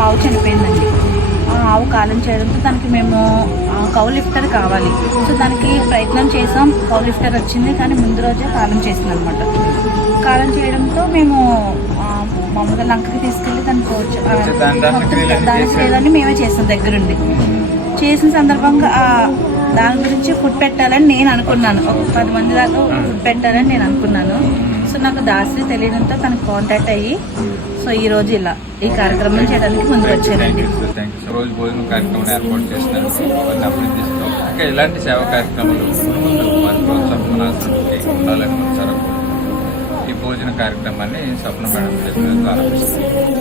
ఆవు చనిపోయిందండి. ఆ ఆవు కాలం చేయడంతో దానికి మేము కౌ లిఫ్టర్ కావాలి. సో దానికి ప్రయత్నం చేసాం కౌ లిఫ్టర్ వచ్చింది కానీ ముందు రోజే కాలం చేసింది అనమాట కాలం చేయడంతో మేము మామూలుగా లంకకి తీసుకెళ్ళి దానికి కోచ్- దాని క్రియలన్నీ. క్రియలన్నీ మేమే చేస్తాం దగ్గరుండి. చేసిన సందర్భంగా దాని గురించి ఫుడ్ పెట్టాలని నేను అనుకున్నాను. ఒక పది మంది దాకా ఫుడ్ పెట్టాలని నేను అనుకున్నాను. సో నాకు దాసిని తెలియడంతో తనకు కాంటాక్ట్ అయ్యి సో ఈ రోజు ఇలా ఈ కార్యక్రమం చేయడానికి ముందు వచ్చారండి భోజనం కార్యక్రమం ఏర్పాటు చేస్తున్నారు ఇంకా ఇలాంటి సేవా కార్యక్రమాలు ఈ భోజన కార్యక్రమాన్ని సపన మేడం ప్రారంభిస్తున్నారు